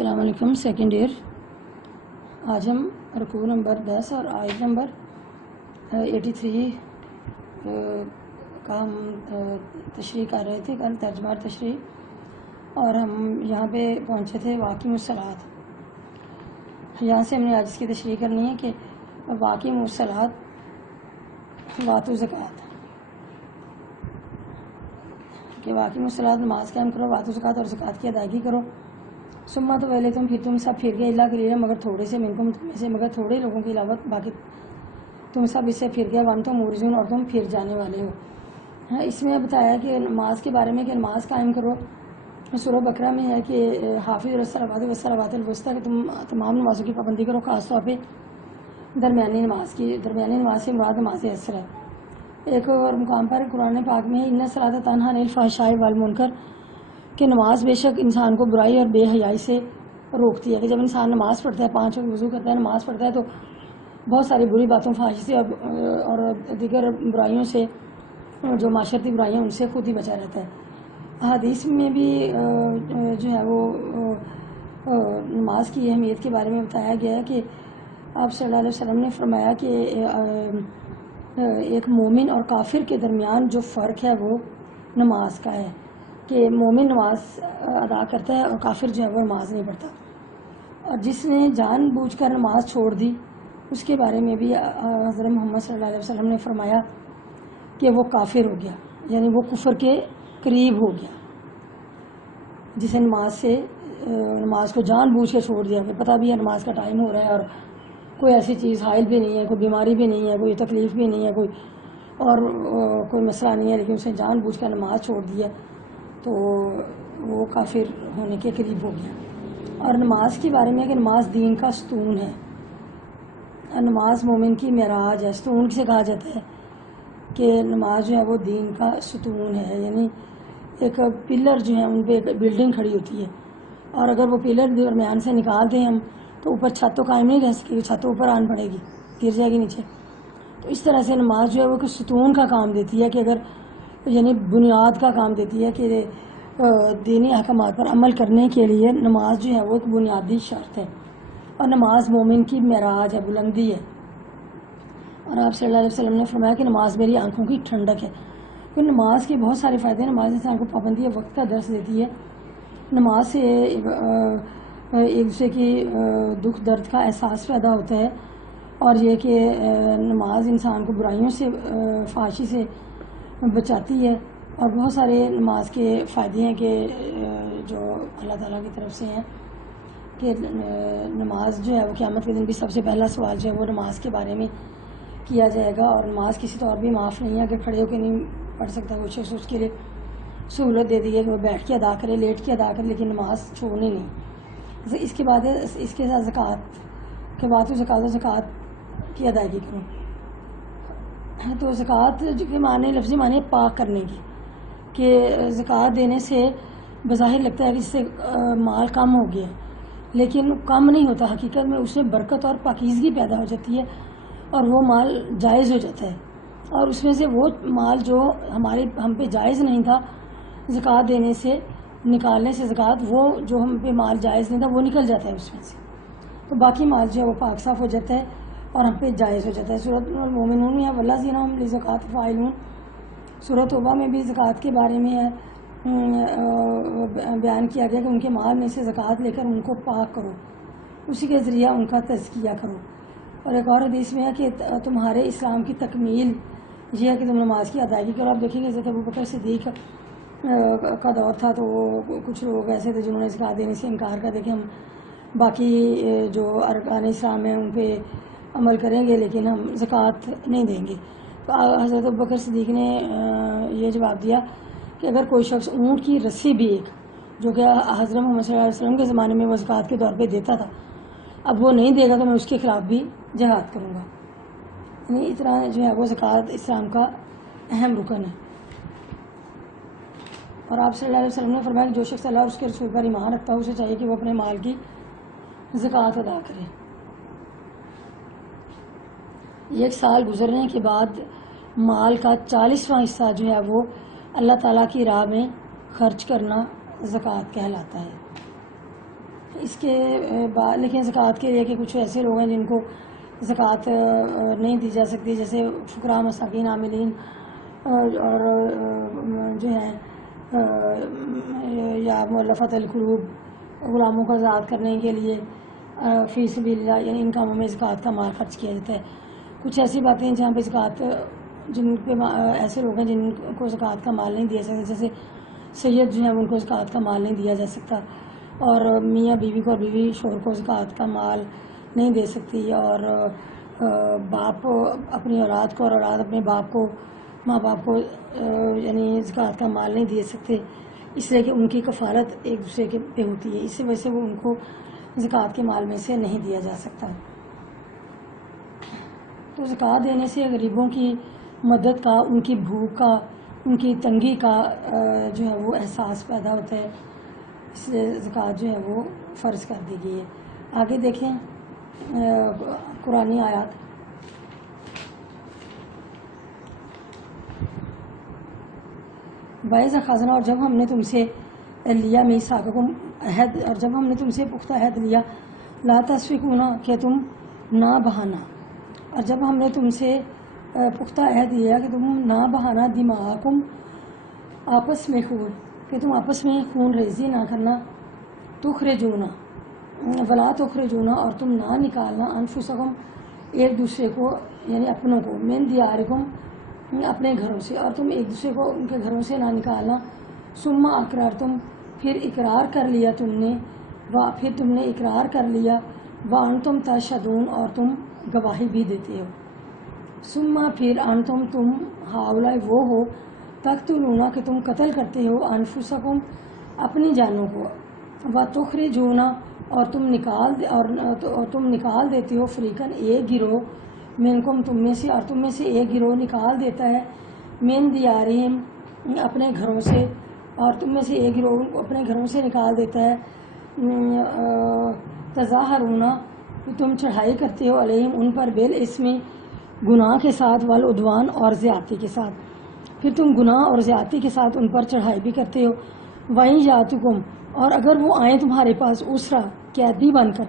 السلام علیکم. Second year. آج ہم رکوع نمبر 10 اور آیت نمبر 83 کا ہم تشریح کر رہے تھے. کل ترجمہ تشریح، اور ہم یہاں پہ پہنچے تھے واقعی الصلاۃ. یہاں سے ہم نے آج اس کی تشریح کرنی ہے کہ واقعی الصلاۃ واتو زکوٰۃ، کہ واقعی الصلاۃ نماز قائم کرو، واتو زکوٰۃ اور زکوٰۃ کی ادائیگی کرو. سما تو پہلے تم پھر تم سب پھر گئے اللہ کلیلہ مگر تھوڑے سے منکم تم میں سے، مگر تھوڑے لوگوں کے علاوہ باقی تم سب اس سے پھر گئے. ون تو مورزون اور تم پھر جانے والے ہو. اس میں بتایا کہ نماز کے بارے میں کہ نماز قائم کرو. سورہ بقرہ میں ہے کہ حافظ الصلوات والصلوات الوسطیٰ، کہ تم تمام نمازوں کی پابندی کرو، خاص طور پہ درمیانی نماز کی. درمیانی نماز سے مراد نماز عصر ہے. ایک اور مقام پر قرآن پاک میں ان الصلاۃ تنہی عن الفحشاء والمنکر، کہ نماز بے شک انسان کو برائی اور بے حیائی سے روکتی ہے. کہ جب انسان نماز پڑھتا ہے، 5 وقت وضو کرتا ہے، نماز پڑھتا ہے، تو بہت ساری بری باتوں، فحاشی سے اور دیگر برائیوں سے، جو معاشرتی برائیاں، ان سے خود ہی بچا رہتا ہے. حدیث میں بھی جو ہے وہ نماز کی اہمیت کے بارے میں بتایا گیا ہے کہ آپ صلی اللہ علیہ وسلم نے فرمایا کہ ایک مومن اور کافر کے درمیان جو فرق ہے وہ نماز کا ہے، کہ مومن نماز ادا کرتا ہے اور کافر جو ہے وہ نماز نہیں پڑھتا. اور جس نے جان بوجھ کر نماز چھوڑ دی، اس کے بارے میں بھی حضرت محمد صلی اللہ علیہ وسلم نے فرمایا کہ وہ کافر ہو گیا، یعنی وہ کفر کے قریب ہو گیا. جسے نماز کو جان بوجھ کے چھوڑ دیا، کہ پتہ بھی ہے نماز کا ٹائم ہو رہا ہے اور کوئی ایسی چیز حائل بھی نہیں ہے، کوئی بیماری بھی نہیں ہے، کوئی تکلیف بھی نہیں ہے، کوئی مسئلہ نہیں ہے، لیکن اس نے جان بوجھ کر نماز چھوڑ دیا، تو وہ کافر ہونے کے قریب ہو گیا. اور نماز کے بارے میں کہ نماز دین کا ستون ہے. نماز مومن کی معراج ہے. ستون کسے کہا جاتا ہے؟ کہ نماز جو ہے وہ دین کا ستون ہے، یعنی ایک پلر جو ہے ان پہ ایک بلڈنگ کھڑی ہوتی ہے، اور اگر وہ پلر درمیان سے نکال دیں ہم، تو اوپر چھت تو قائم نہیں رہ سکے گی، چھت تو اوپر آن پڑے گی، گر جائے گی نیچے. تو اس طرح سے نماز جو ہے وہ ایک ستون کا کام دیتی ہے، کہ اگر یعنی بنیاد کا کام دیتی ہے، کہ دینی احکامات پر عمل کرنے کے لیے نماز جو ہے وہ ایک بنیادی شرط ہے. اور نماز مومن کی معراج ہے، بلندی ہے. اور آپ صلی اللہ علیہ وسلم نے فرمایا کہ نماز میری آنکھوں کی ٹھنڈک ہے. کہ نماز کے بہت سارے فائدے ہیں. نماز انسان کو پابندی وقت کا درس دیتی ہے. نماز سے ایک دوسرے کی دکھ درد کا احساس پیدا ہوتا ہے، اور یہ کہ نماز انسان کو برائیوں سے، فحاشی سے بچاتی ہے. اور بہت سارے نماز کے فائدے ہیں کہ جو اللہ تعالیٰ کی طرف سے ہیں، کہ نماز جو ہے وہ قیامت کے دن بھی سب سے پہلا سوال جو ہے وہ نماز کے بارے میں کیا جائے گا. اور نماز کسی طور بھی معاف نہیں ہے. اگر کھڑے ہو کے نہیں پڑھ سکتا کوئی شخص، اس کے لیے سہولت دے دی ہے کہ وہ بیٹھ کے ادا کرے، لیٹ کے ادا کرے، لیکن نماز چھوڑنی نہیں. اس کے بعد اس کے ساتھ زکوٰۃ، کہ واتو زکوٰۃ و زکوٰۃ کی ادائیگی کروں. تو زکوٰۃ جو کہ معنی، لفظی معنی پاک کرنے کی، کہ زکوٰۃ دینے سے بظاہر لگتا ہے کہ اس سے مال کم ہو گیا، لیکن کم نہیں ہوتا. حقیقت میں اس میں برکت اور پاکیزگی پیدا ہو جاتی ہے، اور وہ مال جائز ہو جاتا ہے. اور اس میں سے وہ مال جو ہم پہ جائز نہیں تھا، زکوٰۃ دینے سے، نکالنے سے زکوٰۃ، وہ جو ہم پہ مال جائز نہیں تھا وہ نکل جاتا ہے اس میں سے. تو باقی مال جو ہے وہ پاک صاف ہو جاتا ہے اور ہم پہ جائز ہو جاتا ہے. سورۃ المومنون میں والذین هم للزکوٰۃ فاعلون. سورۃ توبہ میں بھی زکوٰۃ کے بارے میں بیان کیا گیا کہ ان کے مال میں سے زکوٰۃ لے کر ان کو پاک کرو، اسی کے ذریعہ ان کا تزکیہ کرو. اور ایک اور حدیث میں ہے کہ تمہارے اسلام کی تکمیل یہ ہے کہ تم نماز کی ادائیگی کرو. آپ دیکھیں گے حضرت ابوبکر صدیق کا دور تھا، تو وہ کچھ لوگ ایسے تھے جنہوں نے زکوٰۃ دینے سے انکار کر دیا کہ ہم باقی جو ارکان اسلام ہیں ان پہ عمل کریں گے، لیکن ہم زکوٰۃ نہیں دیں گے. تو حضرت ابوبکر صدیق نے یہ جواب دیا کہ اگر کوئی شخص اونٹ کی رسی بھی ایک، جو کہ حضرت محمد صلی اللہ علیہ وسلم کے زمانے میں وہ زکوٰۃ کے طور پہ دیتا تھا، اب وہ نہیں دے گا تو میں اس کے خلاف بھی جہاد کروں گا. یعنی اس طرح جو ہے وہ زکوٰۃ اسلام کا اہم رکن ہے. اور آپ صلی اللہ علیہ وسلم نے فرمایا کہ جو شخص اللہ اور اس کے رسول پر ایمان رکھتا ہے اسے چاہیے کہ وہ اپنے مال کی زکوٰۃ ادا کرے. 1 سال گزرنے کے بعد مال کا 40واں حصہ جو ہے وہ اللہ تعالیٰ کی راہ میں خرچ کرنا زکوٰۃ کہلاتا ہے. اس کے بعد لیکن زکوٰۃ کے لیے کہ کچھ ایسے لوگ ہیں جن کو زکوٰۃ نہیں دی جا سکتی، جیسے فقراء، مساکین، عاملین اور جو ہے یا مؤلفۃ القلوب، غلاموں کو آزاد کرنے کے لیے فی سبیل اللہ، یعنی ان کاموں میں زکوٰۃ کا مال خرچ کیا جاتا ہے۔ کچھ ایسی باتیں ہیں جہاں پہ زکوٰۃ جن پہ ایسے لوگ ہیں جن کو زکوٰۃ کا مال نہیں دیا سکتا، جیسے سید جو ہیں ان کو زکوٰۃ کا مال نہیں دیا جا سکتا، اور میاں بیوی کو اور بیوی شوہر کو زکوٰۃ کا مال نہیں دے سکتی، اور باپ اپنی اولاد کو اور اولاد اپنے باپ کو، ماں باپ کو یعنی زکوٰۃ کا مال نہیں دے سکتے، اس لیے کہ ان کی کفالت ایک دوسرے کے پہ ہوتی ہے، اسی وجہ سے وہ ان کو زکوٰۃ کے مال میں سے نہیں دیا جا سکتا۔ تو زکوٰۃ دینے سے غریبوں کی مدد کا، ان کی بھوک کا، ان کی تنگی کا جو ہے وہ احساس پیدا ہوتا ہے، اس لیے زکوٰۃ جو ہے وہ فرض کر دی گئی ہے۔ آگے دیکھیں قرآنی آیات۔ بعض خزانہ، اور جب ہم نے تم سے لیا میثاقکم عہد، اور جب ہم نے تم سے پختہ عہد لیا، لا تسفکون کہ تم نہ بہانا، اور جب ہم نے تم سے پختہ عہد لیا کہ تم نہ بہانا، دماءکم آپس میں خون، کہ تم آپس میں خون ریزی نہ کرنا، تخرجون ولا تخرجون، اور تم نہ نکالنا، انفسکم ایک دوسرے کو یعنی اپنوں کو، من دیارکم اپنے گھروں سے، اور تم ایک دوسرے کو ان کے گھروں سے نہ نکالنا، ثم اقررتم پھر اقرار کر لیا تم نے، پھر تم نے اقرار کر لیا، وانتم تشہدون اور تم گواہی بھی دیتے ہو، ثم پھر انتم تم ہؤلاء وہ ہو، تقتلون کہ تم قتل کرتے ہو، انفسکم اپنی جانوں کو، وتخرجون اور تم نکال دیتے ہو، فریقاً ایک گروہ، منکم تم میں سے، اور تم میں سے ایک گروہ نکال دیتا ہے، من دیارہم اپنے گھروں سے، اور تم میں سے ایک گروہ اپنے گھروں سے نکال دیتا ہے، تظاہرون تم چڑھائی کرتے ہو، علیہم ان پر، بالاسم گناہ کے ساتھ، والعدوان اور زیادتی کے ساتھ، پھر تم گناہ اور زیادتی کے ساتھ ان پر چڑھائی بھی کرتے ہو، وہیں یاتکم اور اگر وہ آئیں تمہارے پاس اسرا قیدی بن کر،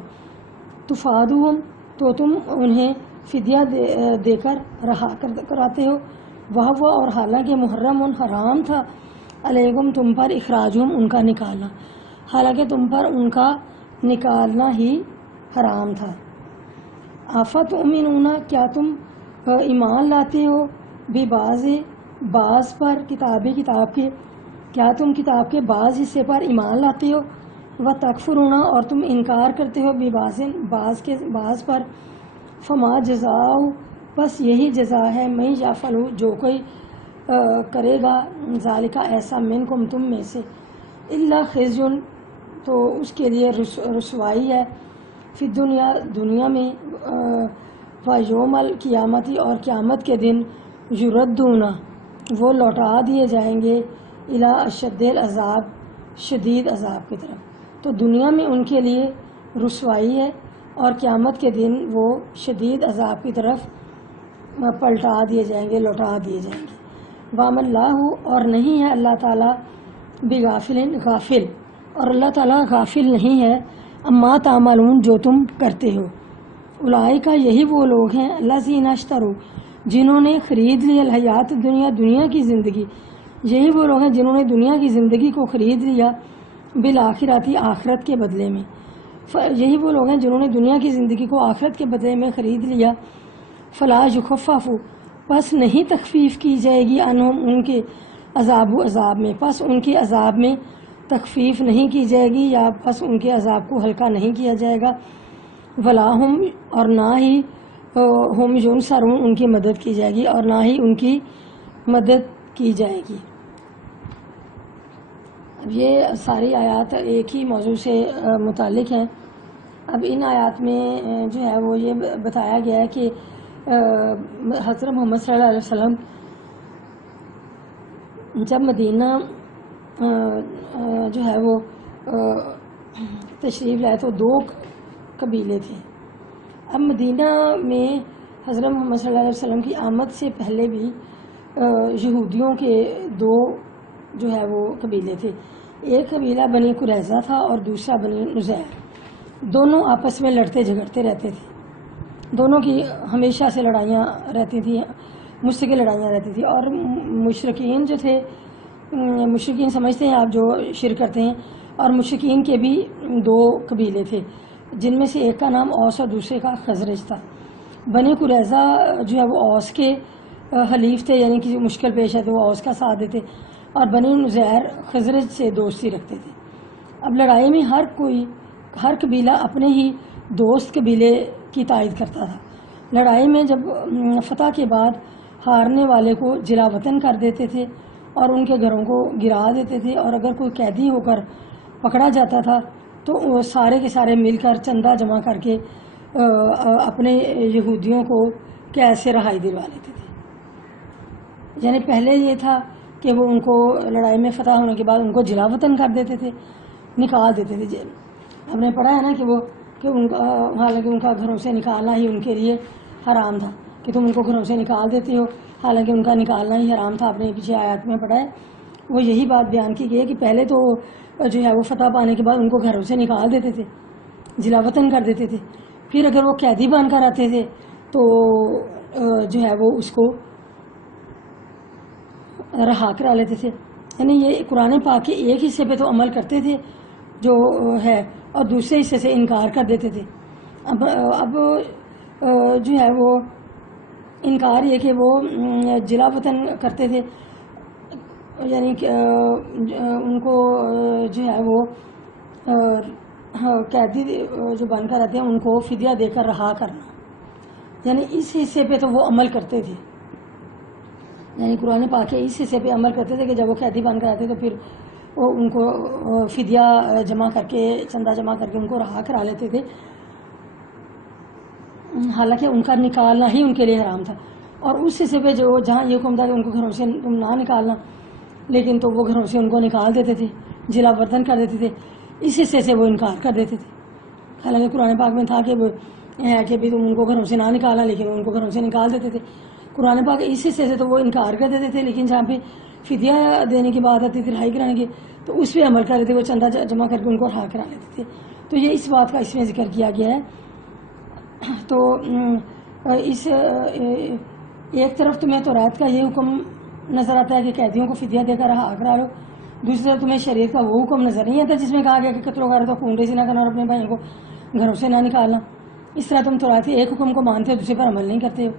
تفادوہم تو تم انہیں فدیہ دے کر رہا کراتے ہو، وہ اور حالانکہ محرم حرام تھا، علیکم تم پر، اخراجہم ان کا نکالنا، حالانکہ تم پر ان کا نکالنا ہی حرام تھا۔ افتؤمنون کیا تم ایمان لاتے ہو، بعض پر، کتاب کے، کیا تم کتاب کے بعض حصے پر ایمان لاتے ہو، وتکفرون اور تم انکار کرتے ہو، بعض پر، فما جزاء بس یہی جزا ہے، من یفعل جو کوئی کرے گا، ذالک ایسا، منکم تم میں سے، الا خزی تو اس کے لیے رسوائی ہے، فی دنیا میں، و یوم القیامتی اور قیامت کے دن، یردون وہ لوٹا دیے جائیں گے، الی اشد العذاب شدید عذاب کی طرف، تو دنیا میں ان کے لیے رسوائی ہے، اور قیامت کے دن وہ شدید عذاب کی طرف پلٹا دیے جائیں گے، لوٹا دیے جائیں گے۔ وام اللہ اور نہیں ہے اللہ تعالیٰ، بغافل غافل، اور اللہ تعالیٰ غافل نہیں ہے، اما تعملون جو تم کرتے ہو، اولئک یہی وہ لوگ ہیں، الذین اشتروا جنہوں نے خرید لیا، الحیات دنیا کی زندگی، یہی وہ لوگ ہیں جنہوں نے دنیا کی زندگی کو خرید لیا، بالآخراتی آخرت کے بدلے میں، یہی وہ لوگ ہیں جنہوں نے دنیا کی زندگی کو آخرت کے بدلے میں خرید لیا، فلا یخفف پس نہیں تخفیف کی جائے گی، عنہم ان کے عذاب میں، پس ان کے عذاب میں تخفیف نہیں کی جائے گی، یا پس ان کے عذاب کو ہلکا نہیں کیا جائے گا، ولا ہم اور نہ ہی ہم ینصرون ان کی مدد کی جائے گی، اور نہ ہی ان کی مدد کی جائے گی۔ اب یہ ساری آیات ایک ہی موضوع سے متعلق ہیں۔ اب ان آیات میں جو ہے وہ یہ بتایا گیا ہے کہ حضرت محمد صلی اللہ علیہ وسلم جب مدینہ جو ہے وہ تشریف لائے تو 2 قبیلے تھے۔ اب مدینہ میں حضرت محمد صلی اللہ علیہ وسلم کی آمد سے پہلے بھی یہودیوں کے 2 جو ہے وہ قبیلے تھے، ایک قبیلہ بنی قریظہ تھا اور دوسرا بنی نذیر۔ دونوں آپس میں لڑتے جھگڑتے رہتے تھے. دونوں کی ہمیشہ سے لڑائیاں رہتی تھیں, مستقل لڑائیاں رہتی تھیں. اور مشرکین جو تھے, مشرکین سمجھتے ہیں آپ جو شرک کرتے ہیں, اور مشرکین کے بھی دو قبیلے تھے جن میں سے ایک کا نام اوس اور دوسرے کا خزرج تھا. بنی قریظہ جو ہے وہ اوس کے حلیف تھے, یعنی کسی مشکل پیش ہے تو وہ اوس کا ساتھ دیتے, اور بنی نذیر خزرج سے دوستی رکھتے تھے. اب لڑائی میں ہر قبیلہ اپنے ہی دوست قبیلے کی تائید کرتا تھا. لڑائی میں جب فتح کے بعد ہارنے والے کو جلا وطن کر دیتے تھے اور ان کے گھروں کو گرا دیتے تھے, اور اگر کوئی قیدی ہو کر پکڑا جاتا تھا تو وہ سارے کے سارے مل کر چندہ جمع کر کے اپنے یہودیوں کو قید سے رہائی دلوا لیتے تھے. یعنی پہلے یہ تھا کہ وہ ان کو لڑائی میں فتح ہونے کے بعد ان کو جلا وطن کر دیتے تھے, نکال دیتے تھے جیل. ہم نے پڑھا ہے نا کہ ان کا حالانکہ ان کا گھروں سے نکالنا ہی ان کے لیے حرام تھا, کہ تم ان کو گھروں سے نکال دیتے ہو, حالانکہ ان کا نکالنا ہی حرام تھا. آپ نے پیچھے آیات میں پڑھا ہے, وہ یہی بات بیان کی گئی ہے کہ پہلے تو جو ہے وہ فتح پانے کے بعد ان کو گھروں سے نکال دیتے تھے, جلا وطن کر دیتے تھے. پھر اگر وہ قیدی بن کر آتے تھے تو جو ہے وہ اس کو رہا کرا لیتے تھے. یعنی یہ قرآن پاک کے ایک حصے پہ تو عمل کرتے تھے جو ہے, اور دوسرے حصے سے انکار کر دیتے تھے. اب جو ہے وہ انکار یہ کہ وہ جلا وطن کرتے تھے, یعنی کہ ان کو جو ہے وہ قیدی جو بن کر آتے ہیں ان کو فدیہ دے کر رہا کرنا, یعنی اس حصے پہ تو وہ عمل کرتے تھے. یعنی قرآن پاک کے اس حصے پہ عمل کرتے تھے کہ جب وہ قیدی بن کر آتے تو پھر وہ ان کو فدیہ جمع کر کے, چندہ جمع کر کے ان کو رہا کرا لیتے تھے, حالانکہ ان کا نکالنا ہی ان کے لیے حرام تھا. اور اس حصے پہ جو جہاں یہ حکم تھا کہ ان کو گھروں سے تم نہ نکالنا, لیکن تو وہ گھروں سے ان کو نکال دیتے تھے, جلا وطن کر دیتے تھے, اس حصے سے وہ انکار کر دیتے تھے. حالانکہ قرآن پاک میں تھا کہ وہ ہے کہ بھی تم ان کو گھروں سے نہ نکالنا, لیکن ان کو گھروں سے نکال دیتے تھے. قرآن پاک اس حصے سے تو وہ انکار کر دیتے تھے, لیکن جہاں پہ فدیہ دینے کی بات آتی تھی, رہائی کرانے کی, تو اس پہ عمل کر رہے تھے, وہ چندہ جمع کر کے ان کو رہا کرا لیتے تھے. تو یہ اس بات کا اس میں ذکر کیا گیا ہے. تو اس ایک طرف تمہیں توریت کا یہ حکم نظر آتا ہے کہ قیدیوں کو فدیہ دے کر رہا کرا لو, دوسری طرف تمہیں شریعت کا وہ حکم نظر نہیں آتا جس میں کہا گیا کہ قتل وغیرہ تو خون ریزی نہ کرنا اور اپنے بھائیوں کو گھروں سے نہ نکالنا. اس طرح تم توریت کے ایک حکم کو مانتے ہو, دوسرے پر عمل نہیں کرتے ہو.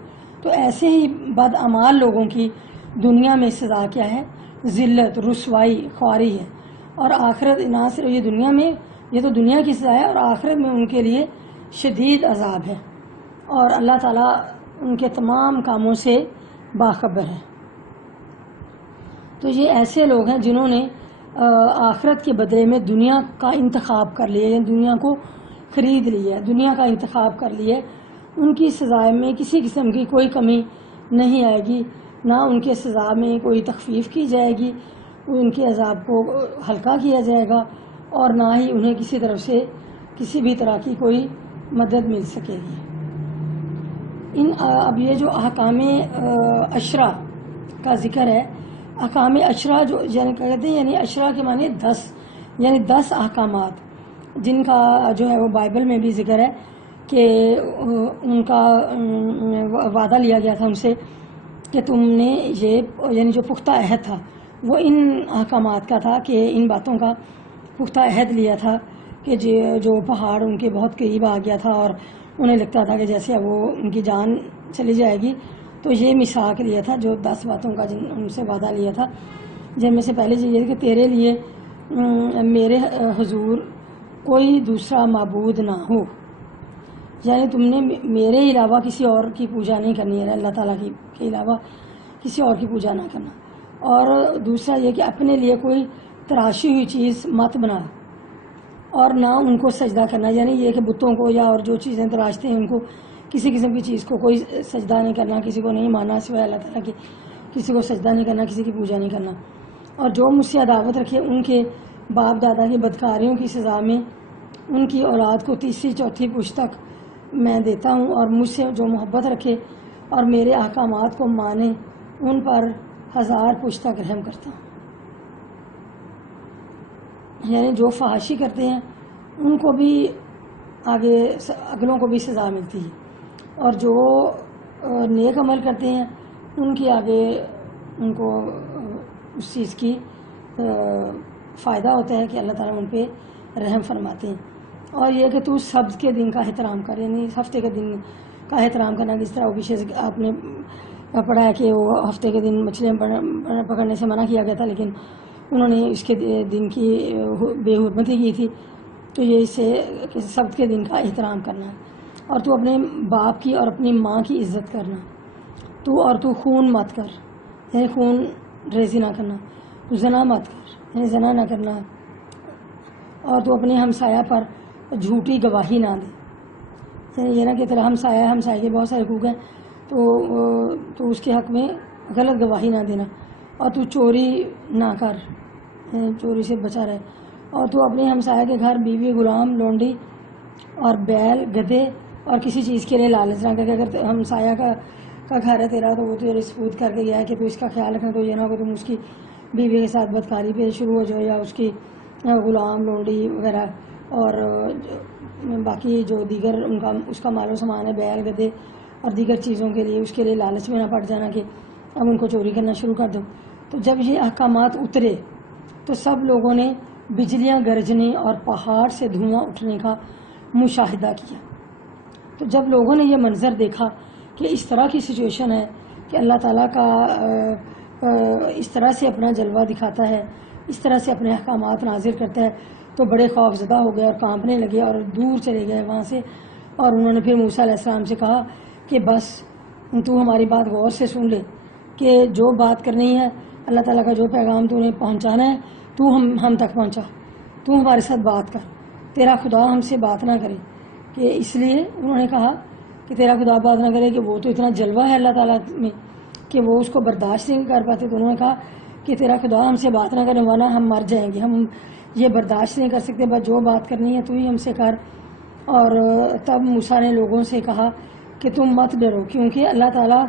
تو ایسے ہی بد اعمال لوگوں کی دنیا میں سزا کیا ہے؟ ذلت, رسوائی, خواری ہے. اور آخرت نہ صرف یہ دنیا میں, یہ تو دنیا کی سزا ہے, اور آخرت میں ان کے لیے شدید عذاب ہے, اور اللہ تعالیٰ ان کے تمام کاموں سے باخبر ہے. تو یہ ایسے لوگ ہیں جنہوں نے آخرت کے بدلے میں دنیا کا انتخاب کر لیا, یعنی دنیا کو خرید لیا, دنیا کا انتخاب کر لیا. ان کی سزا میں کسی قسم کی کوئی کمی نہیں آئے گی, نہ ان کے سزا میں کوئی تخفیف کی جائے گی, ان کے عذاب کو ہلکا کیا جائے گا, اور نہ ہی انہیں کسی طرف سے کسی بھی طرح کی کوئی مدد مل سکے گی. اب یہ جو احکام عشرہ کا ذکر ہے, احکام عشرہ جو یعنی کہتے ہیں, یعنی عشرہ کے معنی 10, یعنی 10 احکامات جن کا جو ہے وہ بائبل میں بھی ذکر ہے کہ ان کا وعدہ لیا گیا تھا ان سے کہ تم نے یہ, یعنی جو پختہ عہد تھا وہ ان احکامات کا تھا, کہ ان باتوں کا پختہ عہد لیا تھا کہ جو پہاڑ ان کے بہت قریب آ گیا تھا اور انہیں لگتا تھا کہ جیسے اب وہ ان کی جان چلی جائے گی, تو یہ میثاق لیا تھا جو 10 باتوں کا جن ان سے وعدہ لیا تھا, جن میں سے پہلے یہ کہ تیرے لیے میرے حضور کوئی دوسرا معبود نہ ہو, یعنی تم نے میرے علاوہ کسی اور کی پوجا نہیں کرنی ہے, اللہ تعالیٰ کے علاوہ کسی اور کی پوجا نہ کرنا. اور دوسرا یہ کہ اپنے لیے کوئی تراشی ہوئی چیز مت بنا, اور نہ ان کو سجدہ کرنا, یعنی یہ کہ بتوں کو یا اور جو چیزیں تراشتے ہیں ان کو کسی قسم کی چیز کو کوئی سجدہ نہیں کرنا, کسی کو نہیں ماننا سوائے اللہ تعالیٰ کی, کسی کو سجدہ نہیں کرنا, کسی کی پوجا نہیں کرنا. اور جو مجھ سے عداوت رکھے ان کے باپ دادا کی بدکاریوں کی سزا میں ان کی اولاد کو 3ری 4تھی پشت تک میں دیتا ہوں, اور مجھ سے جو محبت رکھے اور میرے احکامات کو مانے ان پر 1000 پشت تک رحم کرتا ہوں. یعنی جو فحاشی کرتے ہیں ان کو بھی آگے اگلوں کو بھی سزا ملتی ہے، اور جو نیک عمل کرتے ہیں ان کی آگے ان کو اس چیز کی فائدہ ہوتا ہے کہ اللہ تعالیٰ ان پہ رحم فرماتے ہیں۔ اور یہ کہ تو سبز کے دن کا احترام کر، یعنی ہفتے کے دن کا احترام کرنا، جس طرح وہ پیچھے سے آپ نے پڑھا ہے کہ وہ ہفتے کے دن مچھلیاں پکڑنے سے منع کیا گیا تھا، لیکن انہوں نے اس کے دن کی بے حرمتی کی تھی۔ تو یہ اس سے سبت کے دن کا احترام کرنا ہے، اور تو اپنے باپ کی اور اپنی ماں کی عزت کرنا، تو خون مت کر، یعنی خون ریزی نہ کرنا، تو زنا مت کر، یعنی زنا نہ کرنا، اور تو اپنے ہمسایہ پر جھوٹی گواہی نہ دے، یعنی یہ نہ کہ تیرا ہمسایہ کے بہت سارے حقوق ہیں تو اس کے حق میں غلط گواہی نہ دینا، اور تو چوری نہ کر، یعنی چوری سے بچا رہے، اور تو اپنے ہمسایہ کے گھر بیوی، غلام، لونڈی اور بیل، گدھے اور کسی چیز کے لیے لالچ نہ کر کے، اگر ہمسایہ کا گھر ہے تیرا تو وہ تیرے سپرد کر کے گیا ہے کہ تو اس کا خیال رکھنا، تو یہ نہ ہو کہ تم اس کی بیوی کے ساتھ بدکاری پہ شروع ہو جاؤ، یا اس کی غلام، لونڈی وغیرہ اور باقی جو دیگر اس کا مال و سامان ہے، بیل، گدھے اور دیگر چیزوں کے لیے، اس کے لیے لالچ میں نہ پڑ جانا کہ اب ان کو چوری کرنا شروع کر دو۔ تو جب یہ احکامات اترے تو سب لوگوں نے بجلیاں گرجنے اور پہاڑ سے دھواں اٹھنے کا مشاہدہ کیا۔ تو جب لوگوں نے یہ منظر دیکھا کہ اس طرح کی سچویشن ہے کہ اللہ تعالیٰ کا اس طرح سے اپنا جلوہ دکھاتا ہے، اس طرح سے اپنے احکامات نازل کرتا ہے، تو بڑے خوف زدہ ہو گئے اور کانپنے لگے اور دور چلے گئے وہاں سے، اور انہوں نے پھر موسیٰ علیہ السلام سے کہا کہ بس تو ہماری بات غور سے سن لے، کہ جو بات کرنی ہے، اللہ تعالیٰ کا جو پیغام تو انہیں پہنچانا ہے، تو ہم تک پہنچا، تو ہمارے ساتھ بات کر، تیرا خدا ہم سے بات نہ کرے، کہ اس لیے انہوں نے کہا کہ تیرا خدا بات نہ کرے کہ وہ تو اتنا جلوہ ہے اللہ تعالیٰ میں کہ وہ اس کو برداشت نہیں کر پاتے، تو انہوں نے کہا کہ تیرا خدا ہم سے بات نہ کرے ورنہ ہم مر جائیں گے، ہم یہ برداشت نہیں کر سکتے، بس جو بات کرنی ہے تو ہی ہم سے کر۔ اور تب موسیٰ نے لوگوں سے کہا کہ تم مت ڈرو، کیونکہ اللہ تعالیٰ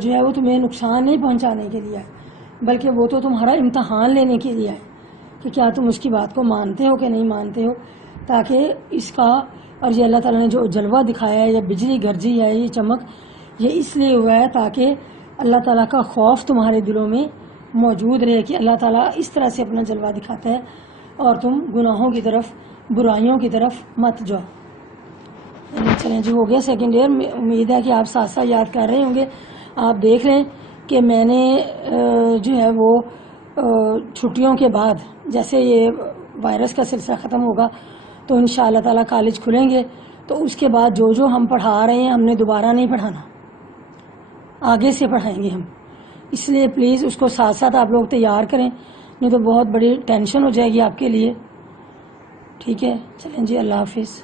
جو ہے وہ تمہیں نقصان نہیں پہنچانے کے لیے ہے، بلکہ وہ تو تمہارا امتحان لینے کے لیے ہے کہ کیا تم اس کی بات کو مانتے ہو کہ نہیں مانتے ہو، تاکہ اس کا اور یہ اللہ تعالیٰ نے جو جلوہ دکھایا ہے، یہ بجلی گرجی ہے، یہ چمک، یہ اس لیے ہوا ہے تاکہ اللہ تعالیٰ کا خوف تمہارے دلوں میں موجود رہے کہ اللہ تعالیٰ اس طرح سے اپنا جلوہ دکھاتا ہے اور تم گناہوں کی طرف، برائیوں کی طرف مت جاؤ۔ چلیں جی، ہو گیا سیکنڈ ایئر، امید ہے کہ آپ ساتھ ساتھ یاد کر رہے ہوں گے۔ آپ دیکھ لیں کہ میں نے جو ہے وہ چھٹیوں کے بعد جیسے یہ وائرس کا سلسلہ ختم ہوگا تو انشاءاللہ تعالیٰ کالج کھلیں گے، تو اس کے بعد جو ہم پڑھا رہے ہیں ہم نے دوبارہ نہیں پڑھانا، آگے سے پڑھائیں گے ہم، اس لیے پلیز اس کو ساتھ ساتھ آپ لوگ تیار کریں، نہیں تو بہت بڑی ٹینشن ہو جائے گی آپ کے لیے۔ ٹھیک ہے، چلیں جی، اللہ حافظ۔